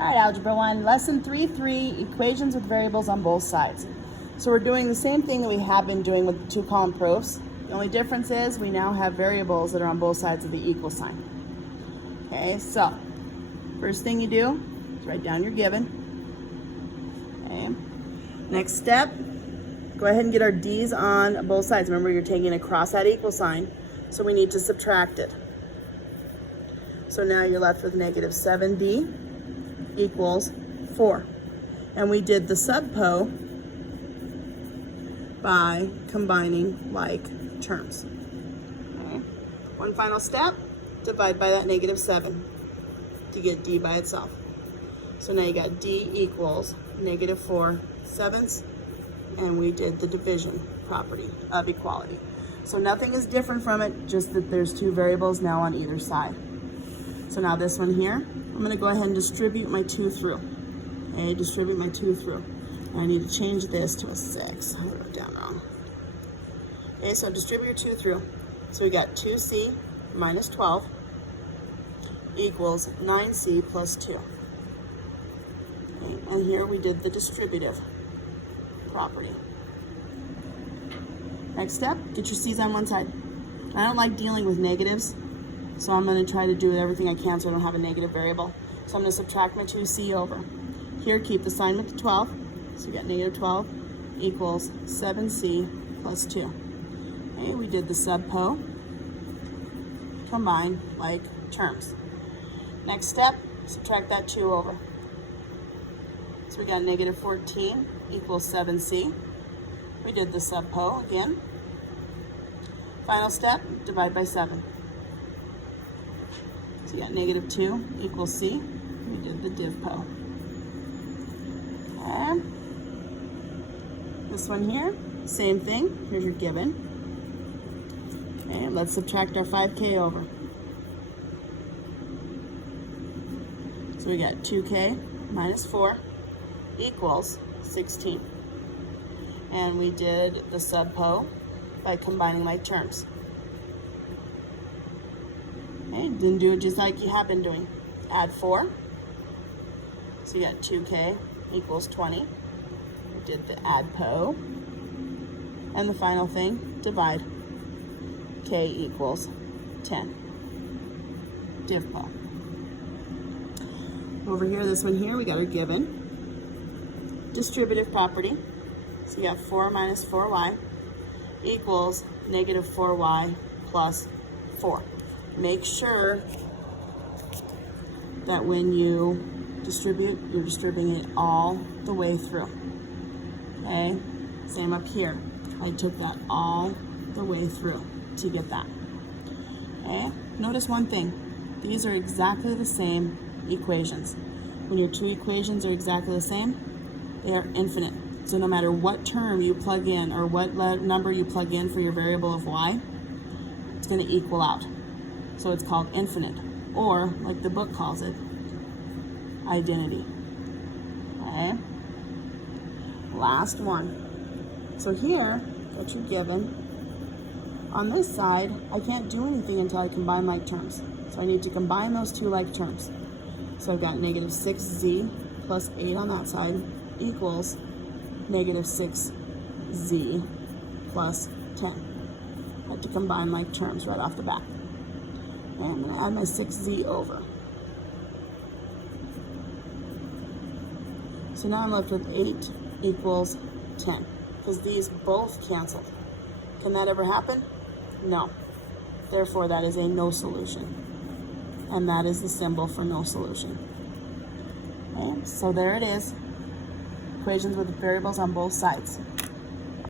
All right, Algebra 1, Lesson 3.3, equations with variables on both sides. So we're doing the same thing that we have been doing with the two-column proofs. The only difference is we now have variables that are on both sides of the equal sign. Okay, so first thing you do is write down your given. Okay. Next step, go ahead and get our d's on both sides. Remember, you're taking across that equal sign, so we need to subtract it. So now you're left with negative 7d equals 4. And we did the subpo by combining like terms. Okay. One final step, divide by that negative 7 to get d by itself. So now you got d equals negative 4/7, and we did the division property of equality. So nothing is different from it, just that there's two variables now on either side. So now this one here, I'm going to go ahead and distribute my 2 through. Okay, distribute my 2 through. And I need to change this to a 6. I wrote it down wrong. Okay, so distribute your 2 through. So we got 2c minus 12 equals 9c plus 2. Okay, and here we did the distributive property. Next step, get your c's on one side. I don't like dealing with negatives, so I'm going to try to do everything I can so I don't have a negative variable. So I'm going to subtract my 2c over. Here, keep the sign with the 12. So we got negative 12 equals 7c plus 2. Okay, we did the subpo, combine like terms. Next step, subtract that 2 over. So we got negative 14 equals 7c. We did the subpo again. Final step, divide by 7. So you got negative 2 equals c. We did the divpo. And this one here, same thing. Here's your given. And let's subtract our 5k over. So we got 2k minus 4 equals 16. And we did the subpo by combining like terms. Okay, then do it just like you have been doing. Add 4. So you got 2k equals 20. We did the addpo. And the final thing, divide. K equals 10. Divpo. Over here, this one here, we got our given. Distributive property. So you have 4 minus 4y equals negative 4y plus 4. Make sure that when you distribute, you're distributing it all the way through. Okay? Same up here. I took that all the way through to get that. Okay? Notice one thing. These are exactly the same equations. When your two equations are exactly the same, they are infinite. So no matter what term you plug in or what number you plug in for your variable of y, it's going to equal out. So it's called infinite, or like the book calls it, identity. Okay. Last one. So here, got your given. On this side, I can't do anything until I combine like terms. So I need to combine those two like terms. So I've got negative 6z plus 8 on that side equals negative 6z plus 10. I have to combine like terms right off the bat. And I'm going to add my 6z over. So now I'm left with 8 equals 10, because these both canceled. Can that ever happen? No. Therefore, that is a no solution. And that is the symbol for no solution. Okay, so there it is. Equations with variables on both sides.